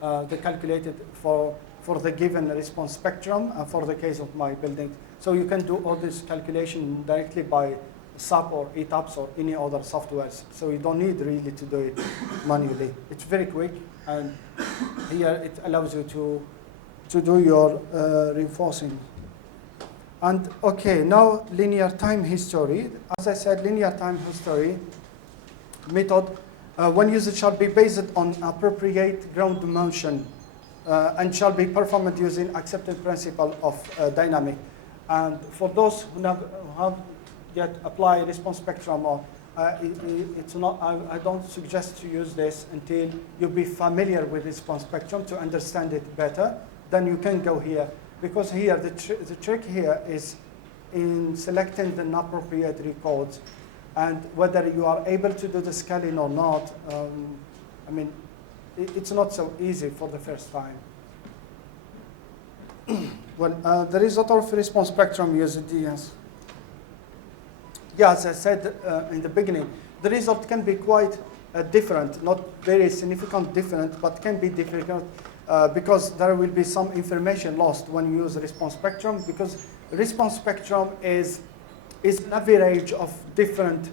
they calculated for the given response spectrum and for the case of my building. So you can do all this calculation directly by SAP or ETABS or any other softwares. So you don't need really to do it manually. It's very quick, and here it allows you to do your reinforcing. And okay, now linear time history. As I said, linear time history method, when used, shall be based on appropriate ground motion and shall be performed using accepted principle of dynamic. And for those who have yet applied response spectrum, or it's not, I don't suggest to use this until you be familiar with response spectrum to understand it better. Then you can go here. Because here, the trick here is in selecting the appropriate recodes, and whether you are able to do the scaling or not. I mean, it's not so easy for the first time. Well, the result of response spectrum used DS. Yeah, as I said in the beginning, the result can be quite different, not very significant different, but can be difficult. Because there will be some information lost when you use a response spectrum, because response spectrum is an average of different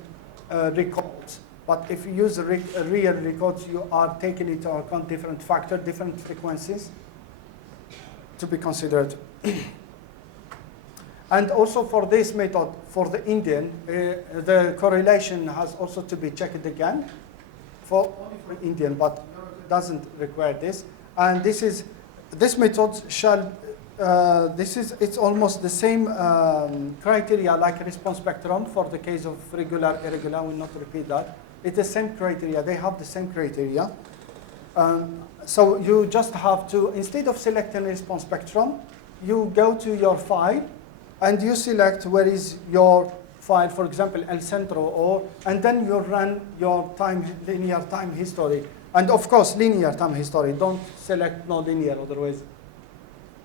records. But if you use real records, you are taking into account different factors, different frequencies to be considered. And also for this method, for the Indian, the correlation has also to be checked again only for Indian, but doesn't require this. And this method shall, it's almost the same criteria like response spectrum for the case of regular, irregular. I will not repeat that. It's the same criteria. They have the same criteria. So you just have to, instead of selecting response spectrum, you go to your file and you select where is your file, for example, El Centro, and then you run your linear time history. And of course, linear time history. Don't select non-linear, otherwise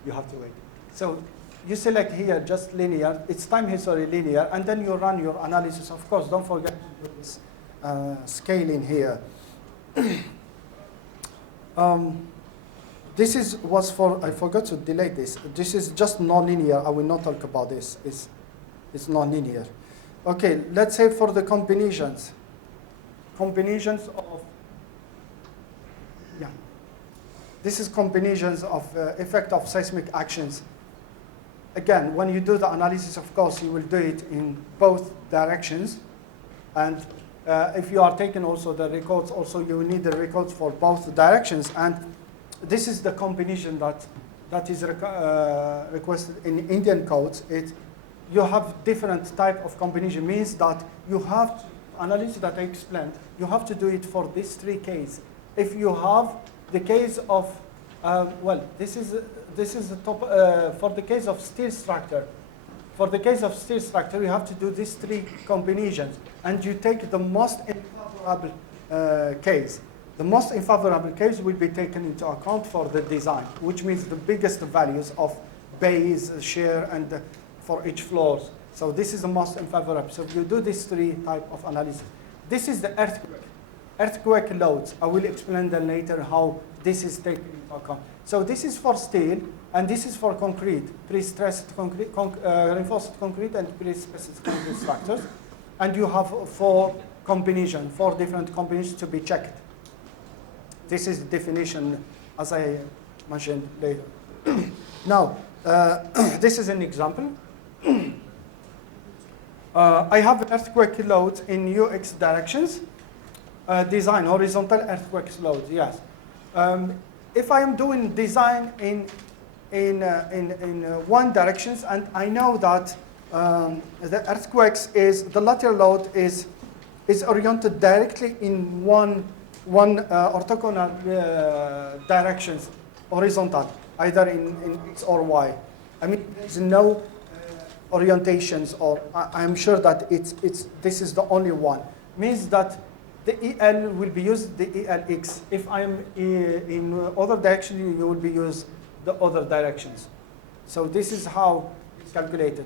you have to wait. So you select here just linear. It's time history linear, and then you run your analysis. Of course, don't forget to do this scaling here. I forgot to delete this. This is just non-linear. I will not talk about this. It's non-linear. Okay, let's say for the combinations of. This is combinations of effect of seismic actions. Again, when you do the analysis, of course, you will do it in both directions. And if you are taking also the records, also you will need the records for both directions. And this is the combination that is requested in Indian codes. You have different type of combination. Means that you have analysis that I explained. You have to do it for these three cases. If you have the case of, this is the top, for the case of steel structure. For the case of steel structure, you have to do these three combinations, and you take the most unfavorable case. The most unfavorable case will be taken into account for the design, which means the biggest values of base, shear, and for each floors. So this is the most unfavorable. So you do these three type of analysis. This is the earthquake loads. I will explain then later how this is taken into account. So this is for steel, and this is for concrete, pre-stressed concrete, reinforced concrete, and pre-stressed concrete structures. And you have four different combinations to be checked. This is the definition, as I mentioned later. Now, this is an example. I have earthquake loads in UX directions. Design horizontal earthquake loads. Yes. If I am doing design in one directions, and I know that the earthquakes the lateral load is oriented directly in one orthogonal directions, horizontal, either in X or Y. I mean, there's no orientations, or I'm sure that this is the only one. Means that the EL will be used the ELX. If I'm in other direction, you will be used the other directions. So this is how it's calculated.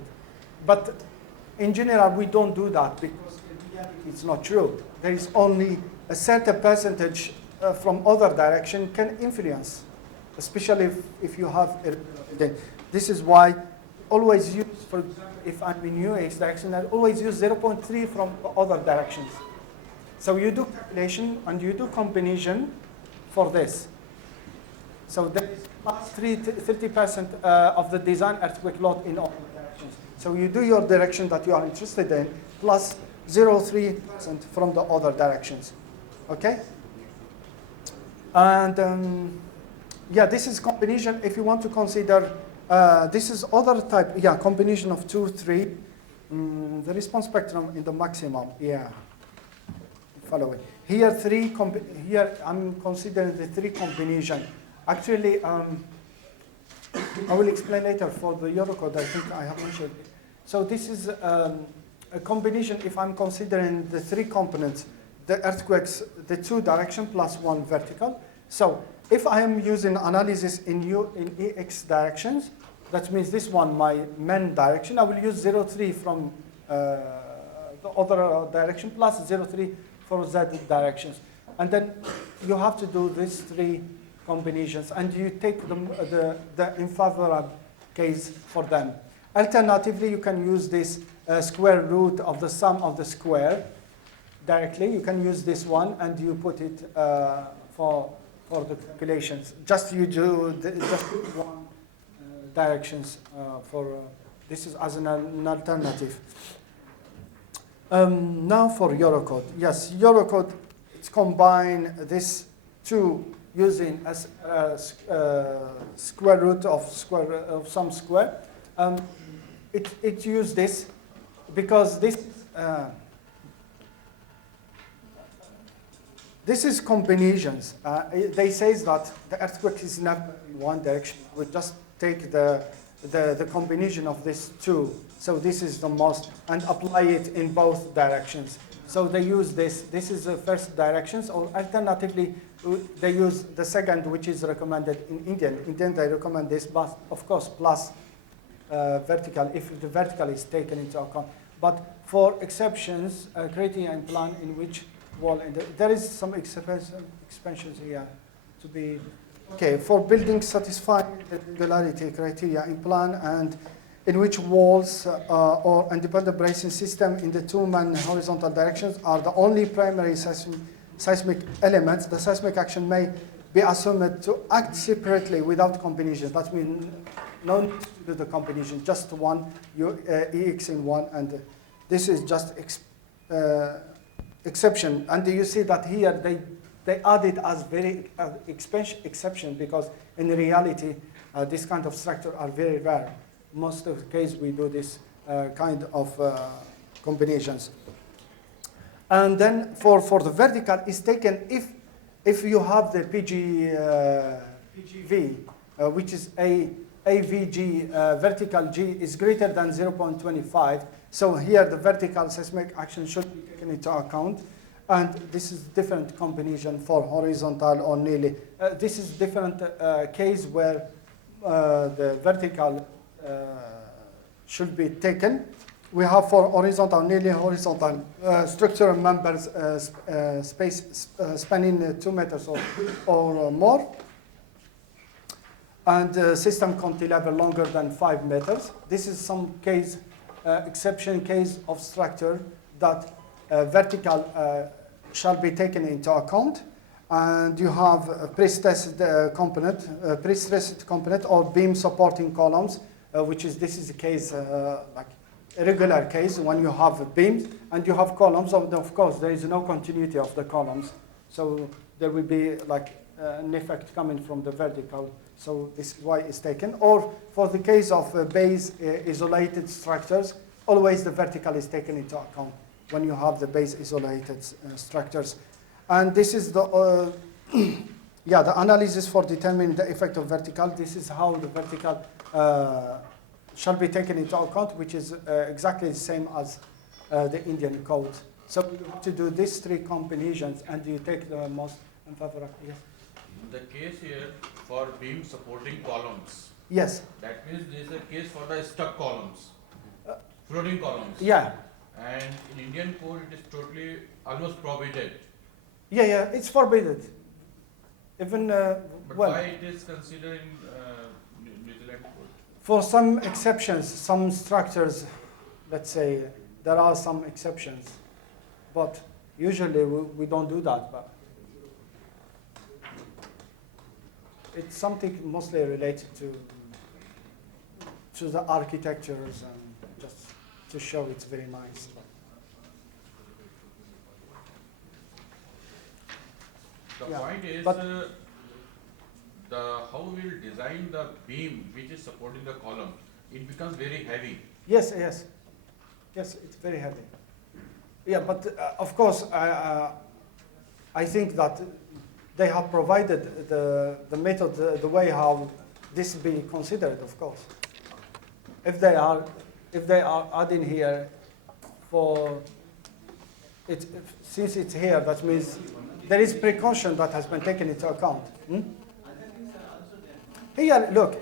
But in general, we don't do that because it's not true. There is only a certain percentage from other direction can influence, especially if you have again. This is why always use, for example, if I'm in UX direction, I always use 0.3 from other directions. So you do calculation and you do combination for this. So there is plus 30% of the design earthquake load in all directions. So you do your direction that you are interested in, plus 0.3% from the other directions. Okay? And yeah, this is combination. If you want to consider, this is other type, yeah, combination of 2, 3. The response spectrum in the maximum, yeah. Following. Here, here I'm considering the 3 combination. Actually, I will explain later for the Eurocode, I think I have mentioned. So this is a combination if I'm considering the 3 components, the earthquakes, the 2 direction plus 1 vertical. So if I am using analysis in EX directions, that means this one, my main direction, I will use 0.3 from the other direction plus 0.3 for Z directions. And then you have to do these 3 combinations, and you take the unfavorable case for them. Alternatively, you can use this square root of the sum of the square directly. You can use this one, and you put it for the calculations. Just you do just one directions for this is as an alternative. Now for Eurocode. Yes, Eurocode, it's combine this 2 using as square root of some square. It use this because this is combinations. They say that the earthquake is never in one direction. We just take the combination of these 2. So this is the most, and apply it in both directions. So they use this. This is the first directions, or alternatively, they use the second, which is recommended in Indian. In Indian, they recommend this, but of course, plus vertical, if the vertical is taken into account. But for exceptions, criteria and plan in which wall, there is some expansions here to be, okay, for buildings satisfying the regularity criteria in plan and in which walls or independent bracing system in the 2 main horizontal directions are the only primary seismic elements, the seismic action may be assumed to act separately without combination. That means no need to do the combination, just one, EX in one, and this is just exception. And you see that here they add it as very exception because in reality, this kind of structure are very rare. Most of the case we do this kind of combinations. And then for the vertical is taken if you have the PGV, which is AVG, vertical G is greater than 0.25. So here the vertical seismic action should be taken into account. And this is different combination for horizontal or nearly. This is different case where the vertical should be taken. We have for horizontal, nearly horizontal structural members space spanning 2 meters or more, and system cantilever longer than 5 meters. This is some case, exception case of structure that vertical shall be taken into account. And you have a pre-stressed component, pre-stressed component or beam supporting columns, which is, this is the case, like a regular case when you have beams and you have columns, and of course there is no continuity of the columns. So there will be like an effect coming from the vertical. So this is why it's taken. Or for the case of base isolated structures, always the vertical is taken into account when you have the base isolated structures. And this is the, yeah, the analysis for determining the effect of vertical. This is how the vertical shall be taken into account, which is exactly the same as the Indian code. So you have to do these 3 combinations, and you take the most unfavorable. Yes. The case here for beam supporting columns. Yes. That means there is a case for the stuck columns, floating columns. Yeah. And in Indian code, it is totally almost prohibited. Yeah, it's forbidden. Even, But well, why it is considered in New Zealand code? for some exceptions, some structures, let's say, there are some exceptions, but usually we don't do that. But it's something mostly related to the architectures and just to show it's very nice. The Yeah, point is but- how we will design the beam which is supporting the column. It becomes very heavy. Yes, yes, yes. It's very heavy. Yeah, but of course, I think that they have provided the method, the way how this be considered. Of course, if they are adding here for it, since it's here, that means there is precaution that has been taken into account. Here, look,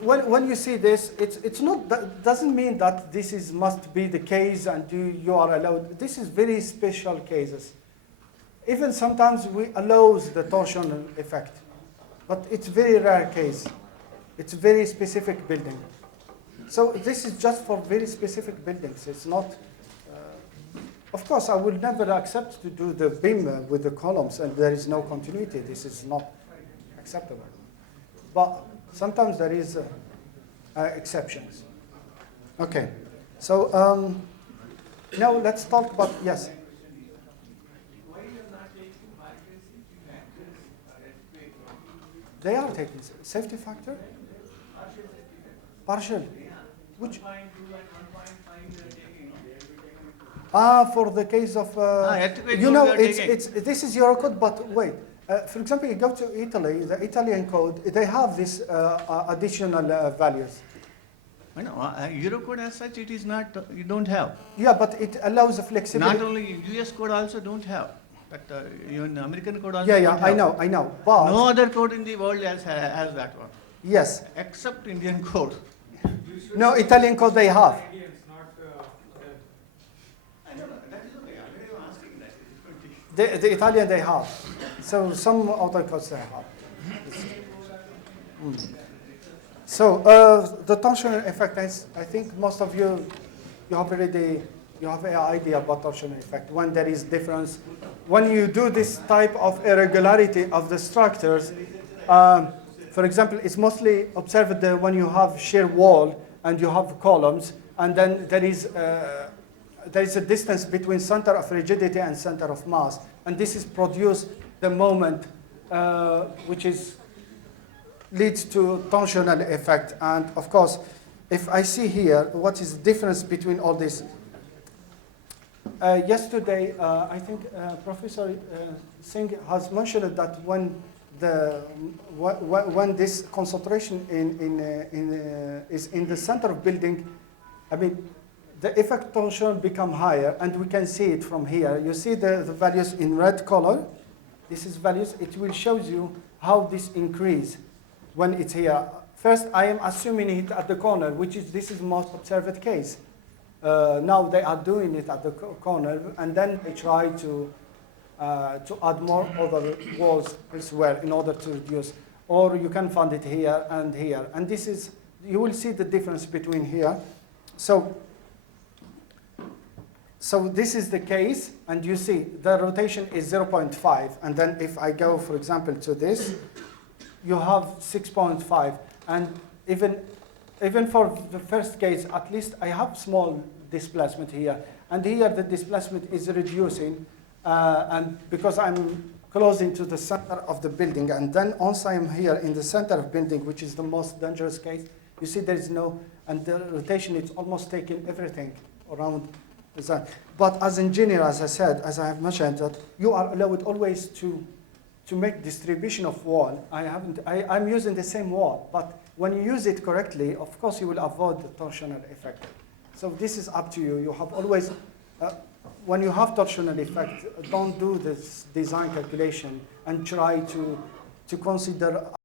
when you see this, it's not, that doesn't mean that this is must be the case and you are allowed. This is very special cases. Even sometimes we allows the torsion effect, but it's very rare case. It's very specific building. So this is just for very specific buildings. It's not, of course, I will never accept to do the beam with the columns and there is no continuity. This is not acceptable. But sometimes there is exceptions. Okay, so now let's talk about, yes. They are taking safety factor? Partial. Which? For the case of, earthquake you code know, we are taking. this is Eurocode, but wait. For example, you go to Italy, the Italian code, they have these additional values. I know, Eurocode as such, it is not, you don't have. Yeah, but it allows the flexibility. Not only US code also don't have, but even American code also Yeah, don't yeah, have. I know, but No other code in the world has that one, yes, except Indian code. no, Italian code they have. The Italian they have. So some other codes they have. So the torsionary effect is, I think most of you have already, you have an idea about torsionary effect. When there is difference, when you do this type of irregularity of the structures, for example, it's mostly observed when you have shear wall and you have columns, and then there is a distance between center of rigidity and center of mass, and this is produce the moment which is leads to torsional effect. And of course, if I see here, what is the difference between all this? Yesterday, I think Professor Singh has mentioned that when this concentration is in the center of building, I mean, the effect torsion become higher, and we can see it from here. You see the values in red color. This is values. It will show you how this increase when it's here. First, I am assuming it at the corner, which is this is most observed case. Now they are doing it at the corner, and then they try to add more other walls elsewhere in order to reduce. Or you can find it here and here. And this is, you will see the difference between here. So this is the case, and you see the rotation is 0.5. And then if I go, for example, to this, you have 6.5. And even for the first case, at least I have small displacement here. And here the displacement is reducing, and because I'm closing to the center of the building. And then once I'm here in the center of building, which is the most dangerous case, you see there is no, and the rotation is almost taking everything around that. But as engineer, as I said, as I have mentioned, that you are allowed always to make distribution of wall. I'm using the same wall, but when you use it correctly, of course you will avoid the torsional effect. So this is up to you. You have always, when you have torsional effect, don't do this design calculation and try to consider